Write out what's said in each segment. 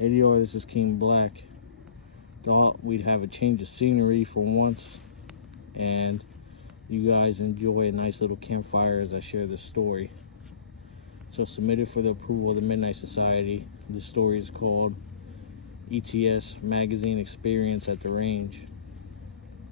Hey yo, this is King Black. Thought we'd have a change of scenery for once, and you guys enjoy a nice little campfire as I share this story. So submitted for the approval of the Midnight Society. The story is called ETS Magazine Experience at the Range.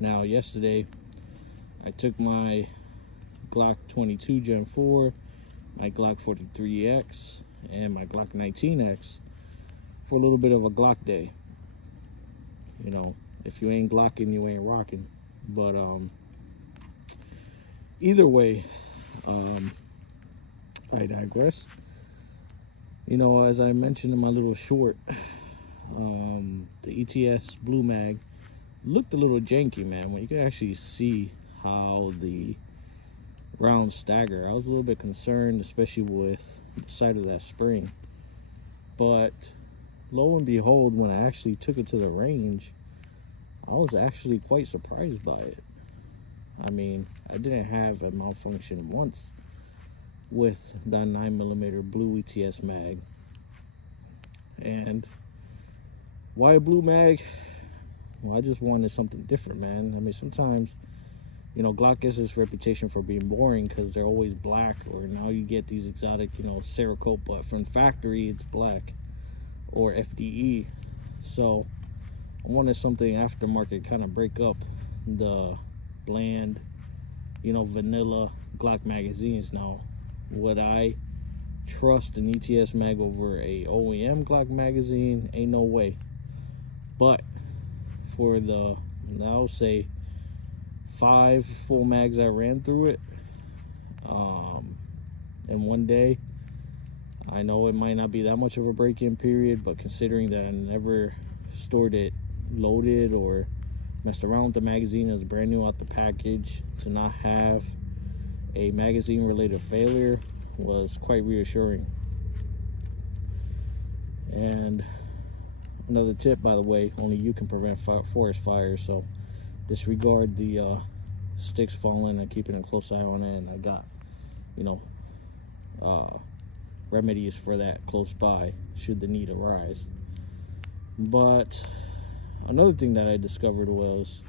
Now yesterday, I took my Glock 22 Gen 4, my Glock 43X, and my Glock 19X for a little bit of a Glock day. You know, if you ain't Glocking, you ain't rocking. But either way, I digress. You know, as I mentioned in my little short, the ETS Blue Mag looked a little janky, man. When you could actually see how the rounds stagger, I was a little bit concerned, especially with the sight of that spring. But lo and behold, when I actually took it to the range, I was actually quite surprised by it. I mean, I didn't have a malfunction once with that 9mm blue ETS mag. And why a blue mag? Well, I just wanted something different, man. I mean, sometimes, you know, Glock gets this reputation for being boring because they're always black, or now you get these exotic, you know, Cerakote, but from factory it's black, or FDE. So I wanted something aftermarket, kind of break up the bland, you know, vanilla Glock magazines. Now, would I trust an ETS mag over a OEM Glock magazine? Ain't no way. But for the, I'll say, 5 full mags I ran through it in one day, I know it might not be that much of a break-in period, but considering that I never stored it loaded or messed around with the magazine, as brand new out the package, to not have a magazine related failure was quite reassuring. And another tip, by the way, only you can prevent forest fires, so disregard the sticks falling and keeping a close eye on it. And I got, you know, remedies for that close by should the need arise. But another thing that I discovered was,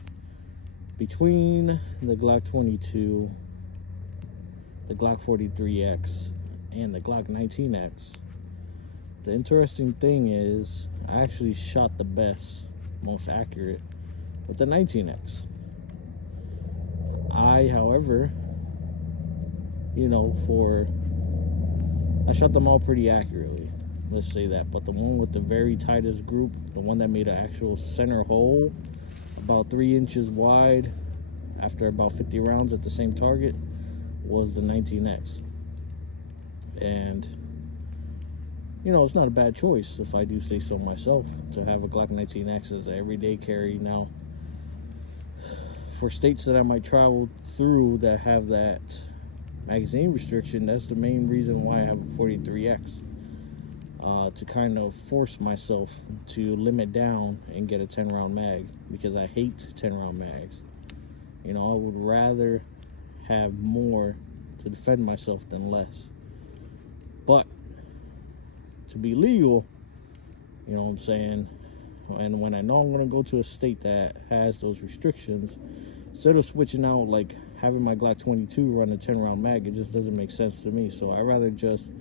between the Glock 22, the Glock 43X, and the Glock 19X, the interesting thing is I actually shot the best, most accurate with the 19X. I, however, you know, I shot them all pretty accurately, let's say that, but the one with the very tightest group, the one that made an actual center hole about 3 inches wide after about 50 rounds at the same target, was the 19X. And you know, it's not a bad choice, if I do say so myself, to have a Glock 19X as an everyday carry. Now, for states that I might travel through that have that magazine restriction, that's the main reason why I have a 43X, to kind of force myself to limit down and get a 10-round mag, because I hate 10-round mags. You know, I would rather have more to defend myself than less. But to be legal, you know what I'm saying, and when I know I'm going to go to a state that has those restrictions, instead of switching out, like having my Glock 22 run a 10-round mag, it just doesn't make sense to me. So I rather just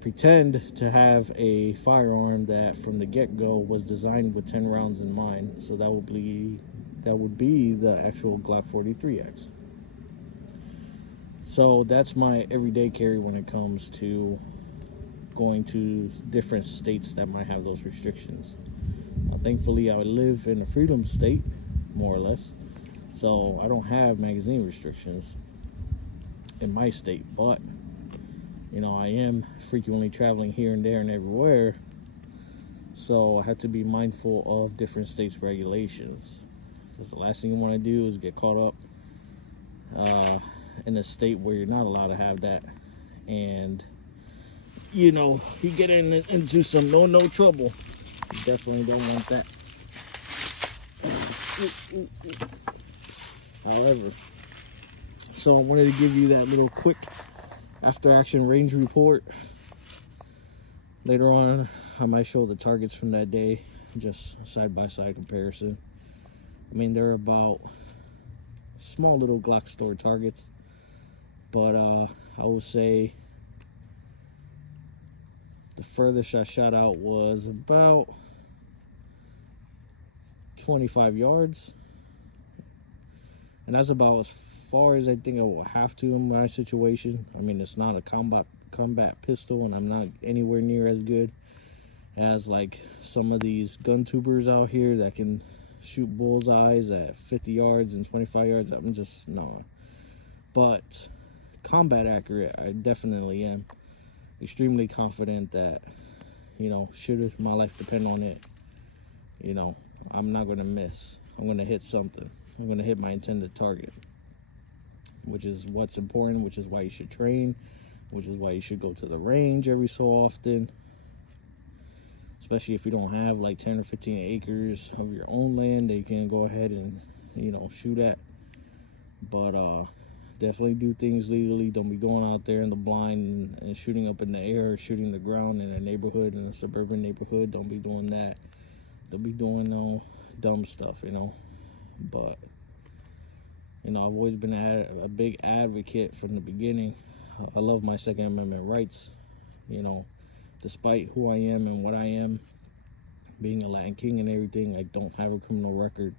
pretend to have a firearm that from the get-go was designed with 10 rounds in mind. So that would be the actual Glock 43X. So that's my everyday carry when it comes to going to different states that might have those restrictions. Thankfully, I live in a freedom state, more or less, so I don't have magazine restrictions in my state. But you know, I am frequently traveling here and there and everywhere, so I have to be mindful of different states' regulations, because the last thing you want to do is get caught up in a state where you're not allowed to have that, and you know, you get into some no trouble. You definitely don't want that. However, so I wanted to give you that little quick after action range report. Later on, I might show the targets from that day, just side-by-side comparison. I mean, they're about small little Glock store targets, but I would say the furthest I shot out was about 25 yards, and that's about as far as I think I will have to in my situation. I mean, it's not a combat pistol, and I'm not anywhere near as good as like some of these gun tubers out here that can shoot bullseyes at 50 yards and 25 yards. I'm just no. But combat accurate, I definitely am. Extremely confident that, you know, should my life depend on it, you know, I'm not gonna miss. I'm gonna hit something. I'm gonna hit my intended target, which is what's important, which is why you should train, which is why you should go to the range every so often, especially if you don't have like 10 or 15 acres of your own land that you can go ahead and, you know, shoot at. But definitely do things legally. Don't be going out there in the blind and shooting up in the air, shooting the ground in a neighborhood, in a suburban neighborhood. Don't be doing that. Don't be doing no dumb stuff, you know. But, you know, I've always been a big advocate from the beginning. I love my Second Amendment rights, you know. Despite who I am and what I am, being a Latin king and everything, I don't have a criminal record.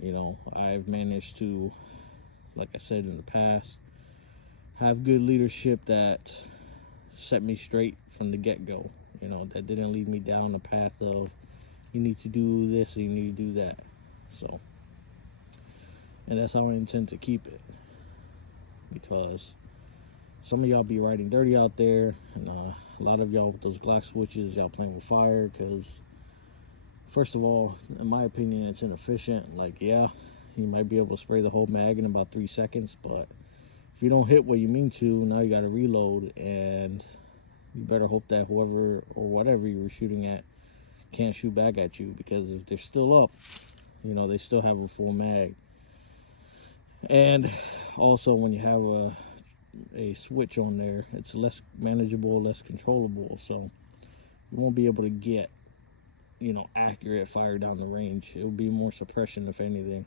You know, I've managed to, like I said in the past, have good leadership that set me straight from the get-go. You know, that didn't lead me down the path of, you need to do this and you need to do that. So, and that's how I intend to keep it. Because some of y'all be riding dirty out there, and a lot of y'all with those Glock switches, y'all playing with fire, because first of all, in my opinion, it's inefficient. Like, yeah, you might be able to spray the whole mag in about 3 seconds, but if you don't hit what you mean to, now you got to reload, and you better hope that whoever or whatever you were shooting at can't shoot back at you, because if they're still up, you know, they still have a full mag. And also, when you have a switch on there, it's less manageable, less controllable, so you won't be able to get, you know, accurate fire down the range. It will be more suppression, if anything.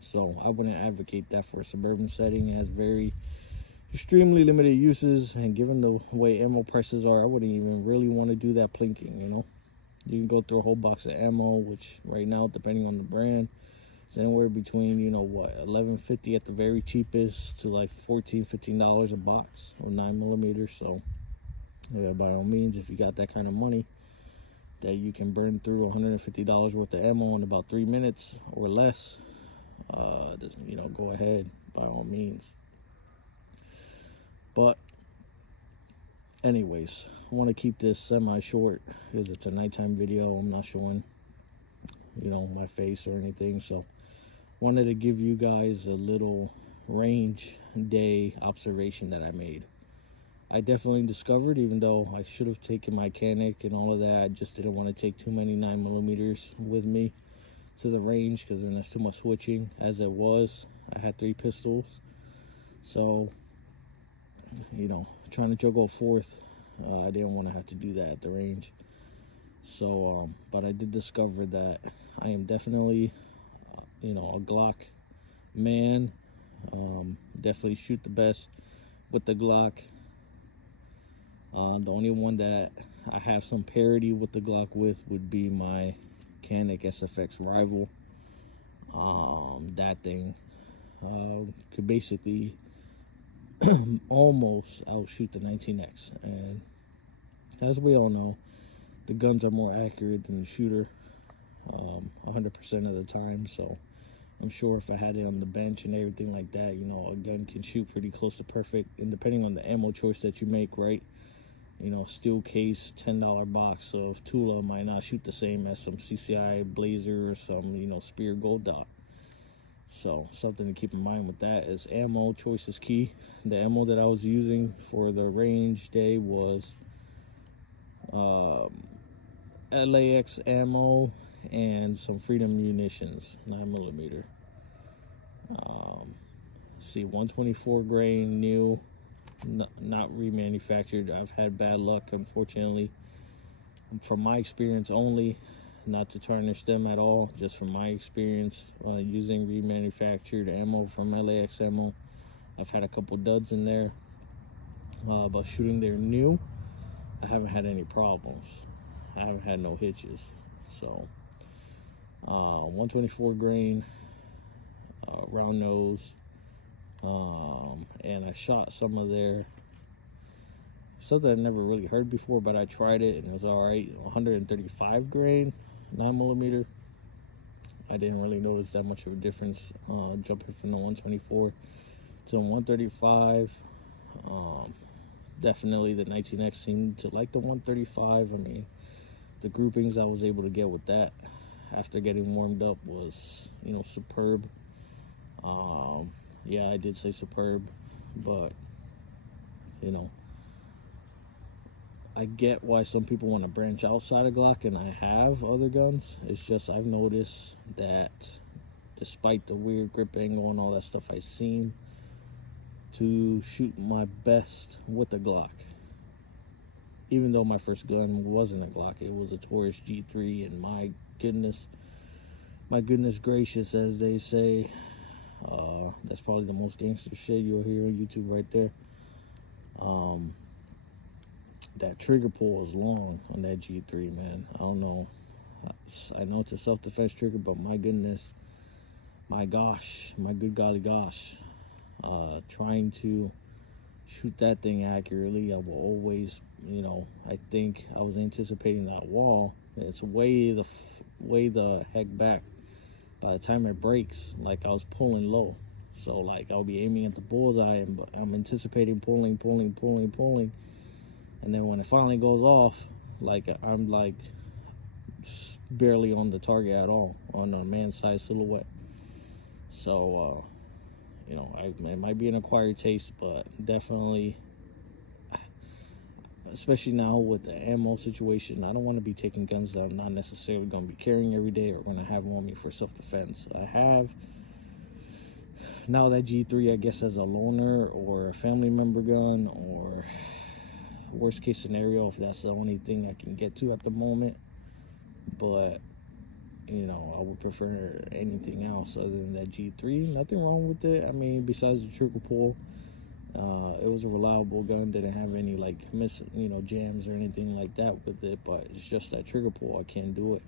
So I wouldn't advocate that for a suburban setting. It has very extremely limited uses, and given the way ammo prices are, I wouldn't even really want to do that plinking, you know. You can go through a whole box of ammo, which right now, depending on the brand, it's anywhere between, you know, what, $11.50 at the very cheapest to like $14-15 a box, or 9mm. So yeah, by all means, if you got that kind of money that you can burn through $150 worth of ammo in about 3 minutes or less, you know, go ahead, by all means. But anyways, I want to keep this semi-short because it's a nighttime video. I'm not showing, you know, my face or anything, so wanted to give you guys a little range day observation that I made. I definitely discovered, even though I should have taken my Canic and all of that, I just didn't want to take too many 9mm with me to the range, because then that's too much switching. As it was, I had 3 pistols, so, you know, trying to juggle a 4th, I didn't want to have to do that at the range. So but I did discover that I am definitely, you know, a Glock man. Definitely shoot the best with the Glock. The only one that I have some parity with the Glock with would be my Canic SFX rival. That thing could basically almost outshoot the 19X, and as we all know, the guns are more accurate than the shooter 100% of the time. So I'm sure if I had it on the bench and everything like that, you know, a gun can shoot pretty close to perfect, and depending on the ammo choice that you make, right? You know, steel case, $10 box of Tula might not shoot the same as some CCI Blazer or some, you know, Spear Gold Dot. So something to keep in mind with that is ammo choice is key. The ammo that I was using for the range day was LAX ammo and some Freedom munitions, 9mm. See, 124 grain new not remanufactured. I've had bad luck, unfortunately, from my experience only, not to tarnish them at all, just from my experience using remanufactured ammo from LAX ammo. I've had a couple duds in there, but shooting their new, I haven't had any problems. I haven't had no hitches. So 124 grain, round nose, and I shot some of their, something I never really heard before, but I tried it and it was all right. 135 grain 9mm. I didn't really notice that much of a difference jumping from the 124 to the 135. Definitely the 19X seemed to like the 135. I mean, the groupings I was able to get with that after getting warmed up was, you know, superb. Yeah, I did say superb, but, you know, I get why some people want to branch outside of Glock, and I have other guns. It's just I've noticed that despite the weird grip angle and all that stuff, I seem to shoot my best with the Glock. Even though my first gun wasn't a Glock, it was a Taurus G3, and my goodness gracious, as they say, that's probably the most gangster shit you'll hear on YouTube right there. That trigger pull is long on that G3, man. I don't know. I know it's a self-defense trigger, but my goodness, my gosh, my good golly gosh. Trying to shoot that thing accurately, I will always, you know, I think I was anticipating that wall. It's way the heck back. By the time it breaks, like I was pulling low. So like I'll be aiming at the bullseye, and I'm anticipating pulling. And then when it finally goes off, like I'm like barely on the target at all, on a man-sized silhouette. So, you know, it might be an acquired taste, but definitely, especially now with the ammo situation, I don't want to be taking guns that I'm not necessarily going to be carrying every day or going to have on me for self-defense. I have now that G3, I guess, as a loner or a family member gun, or worst case scenario if that's the only thing I can get to at the moment. But, you know, I would prefer anything else other than that G3. Nothing wrong with it. I mean, besides the trigger pull, it was a reliable gun. Didn't have any like jams or anything like that with it. But it's just that trigger pull. I can't do it.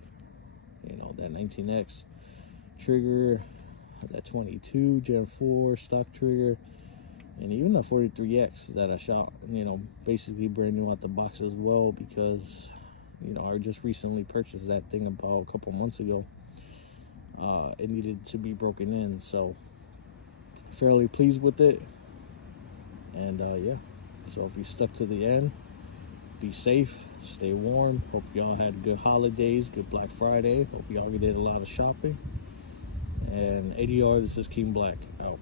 You know, that 19X trigger, that 22 Gen 4 stock trigger, and even the 43X that I shot, you know, basically brand new out the box as well, because, you know, I just recently purchased that thing about a couple months ago. It needed to be broken in, so fairly pleased with it. And yeah, so if you stuck to the end, be safe, stay warm. Hope y'all had good holidays, good Black Friday. Hope y'all did a lot of shopping. And ADR, this is King Black, out.